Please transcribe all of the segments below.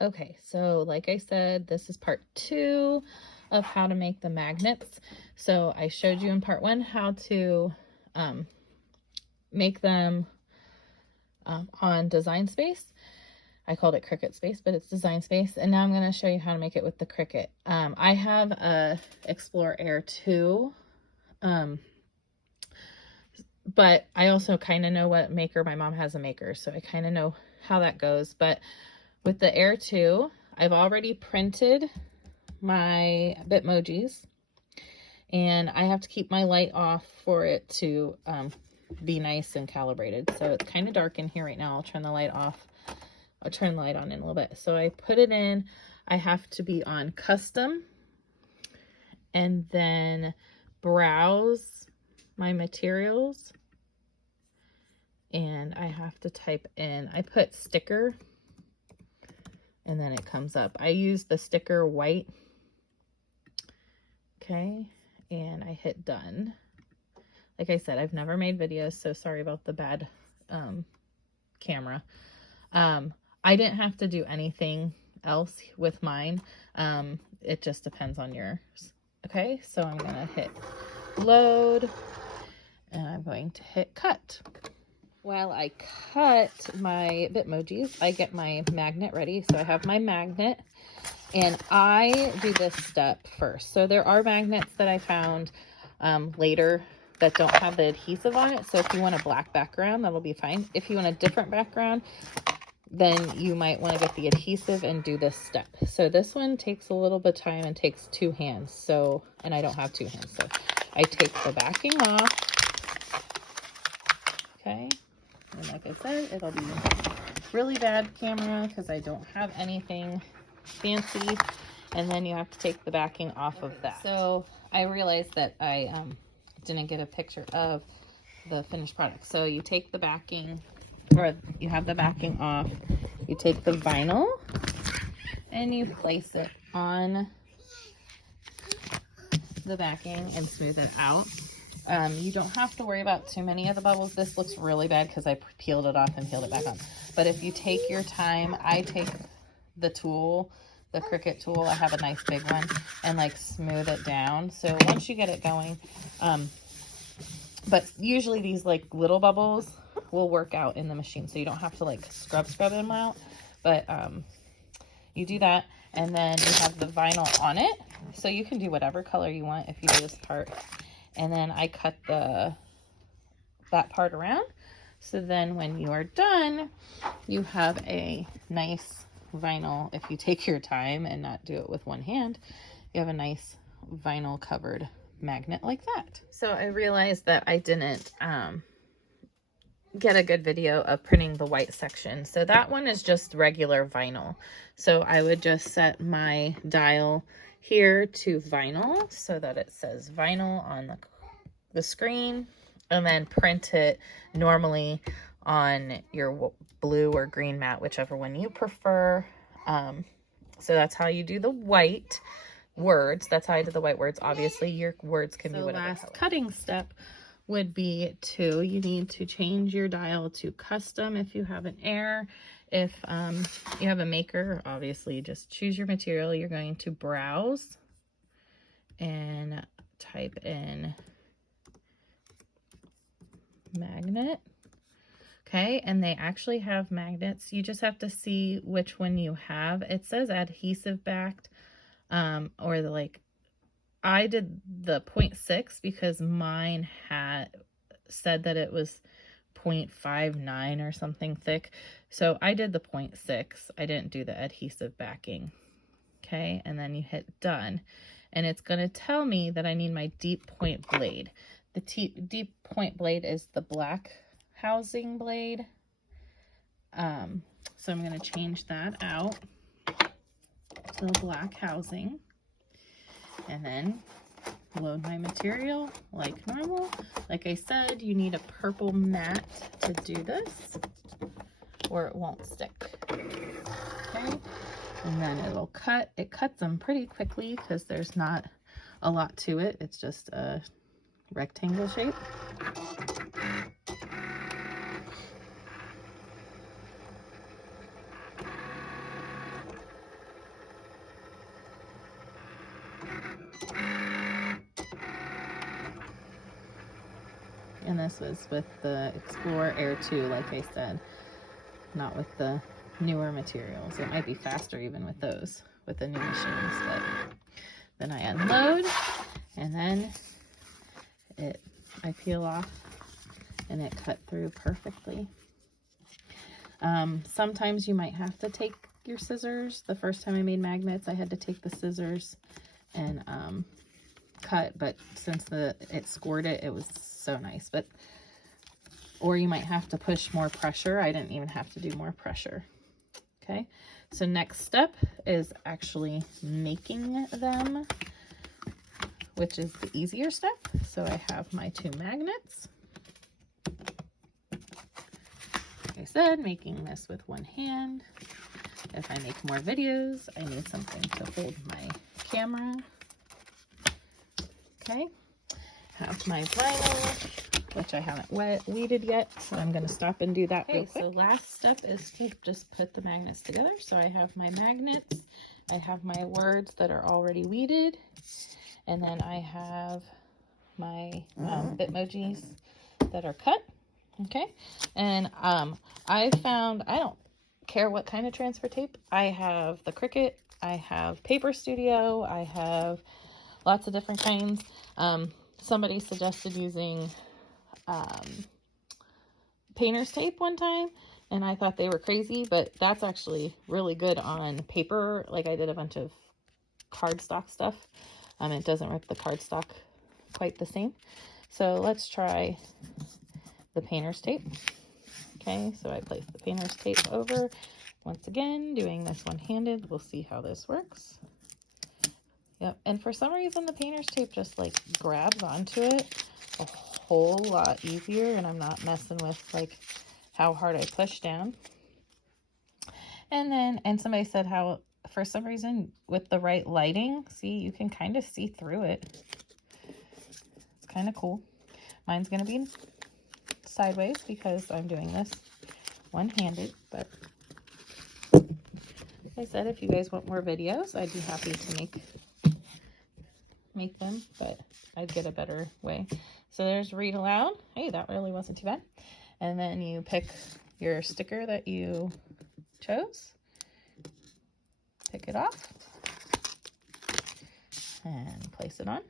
Okay, so like I said, this is part 2 of how to make the magnets. So I showed you in part 1 how to make them on Design Space. I called it Cricut Space, but it's Design Space. And now I'm going to show you how to make it with the Cricut. I have a Explore Air 2, but I also kind of know what maker. My mom has a maker, so I kind of know how that goes. But with the Air 2, I've already printed my Bitmojis, and I have to keep my light off for it to be nice and calibrated. So it's kind of dark in here right now. I'll turn the light off. I'll turn the light on in a little bit. So I put it in. I have to be on custom and then browse my materials. And I have to type in, I put sticker, and then it comes up. I use the sticker white. Okay, and I hit done. Like I said, I've never made videos, so sorry about the bad camera. I didn't have to do anything else with mine. It just depends on yours. Okay, so I'm gonna hit load, and I'm going to hit cut. While I cut my Bitmojis, I get my magnet ready. So I have my magnet, and I do this step first. So there are magnets that I found later that don't have the adhesive on it. So if you want a black background, that'll be fine. If you want a different background, then you might want to get the adhesive and do this step. So this one takes a little bit of time and takes 2 hands. So, and I don't have 2 hands. So I take the backing off. Okay. And like I said, it'll be really bad camera because I don't have anything fancy. And then you have to take the backing off of that. So I realized that I didn't get a picture of the finished product. So you take the backing, or you have the backing off, you take the vinyl and you place it on the backing and smooth it out. You don't have to worry about too many of the bubbles. This looks really bad because I peeled it off and peeled it back on. But if you take your time, I take the tool, the Cricut tool, I have a nice big one, and like smooth it down. So once you get it going, but usually these like little bubbles will work out in the machine. So you don't have to like scrub them out, but you do that. And then you have the vinyl on it. So you can do whatever color you want if you do this part. And then I cut that part around. So then when you are done, you have a nice vinyl. If you take your time and not do it with one hand, you have a nice vinyl covered magnet like that. So I realized that I didn't get a good video of printing the white section. So that one is just regular vinyl. So I would just set my dial here to vinyl so that it says vinyl on the screen, and then print it normally on your blue or green mat, whichever one you prefer. So that's how you do the white words. That's how I did the white words. Obviously your words can be whatever color. Cutting step would be you need to change your dial to custom if you have an Air. If you have a maker, obviously just choose your material. You're going to browse and type in magnet. Okay, and they actually have magnets. You just have to see which one you have. It says adhesive backed, or I did the 0.6 because mine had said that it was 0.59 or something thick. So I did the 0.6. I didn't do the adhesive backing. Okay, and then you hit done. And it's going to tell me that I need my deep point blade. The deep point blade is the black housing blade. So I'm going to change that out to the black housing. And then load my material like normal. Like I said, you need a purple mat to do this or it won't stick. Okay, and then it'll cut. It cuts them pretty quickly because there's not a lot to it. It's just a rectangle shape. And this was with the Explorer Air 2, like I said, not with the newer materials. It might be faster even with those, with the new machines, but then I unload, and then I peel off, and it cut through perfectly. Sometimes you might have to take your scissors. The first time I made magnets, I had to take the scissors and cut, but since it scored it, it was so nice. But or you might have to push more pressure. I didn't even have to do more pressure. Okay, so next step is actually making them, which is the easier step. So I have my 2 magnets. Like I said, making this with one hand. If I make more videos, I need something to hold my camera. Okay, have my vinyl, which I haven't weeded yet, so I'm going to stop and do that real quick. So last step is to just put the magnets together. So I have my magnets, I have my words that are already weeded, and then I have my Bitmojis that are cut. Okay, and I found, I don't care what kind of transfer tape. I have the Cricut, I have Paper Studio, I have lots of different kinds. Somebody suggested using painter's tape one time, and I thought they were crazy, but that's actually really good on paper. Like I did a bunch of cardstock stuff. It doesn't rip the cardstock quite the same. So let's try the painter's tape. Okay, so I place the painter's tape over. Once again, doing this one-handed. We'll see how this works. Yep, and for some reason the painter's tape just like grabs onto it a whole lot easier, and I'm not messing with like how hard I push down. And somebody said how for some reason with the right lighting, see, you can kind of see through it. It's kind of cool. Mine's gonna be sideways because I'm doing this one-handed, but like I said, if you guys want more videos, I'd be happy to make them, but I'd get a better way. So there's read aloud. Hey, that really wasn't too bad. And then you pick your sticker that you chose, pick it off, and place it on.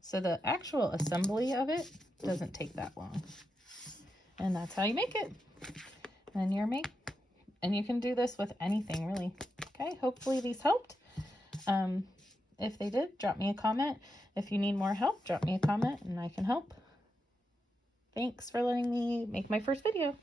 So the actual assembly of it doesn't take that long. And that's how you make it. And you're made. And you can do this with anything, really. Okay, hopefully these helped. If they did, drop me a comment. If you need more help, drop me a comment and I can help. Thanks for letting me make my first video.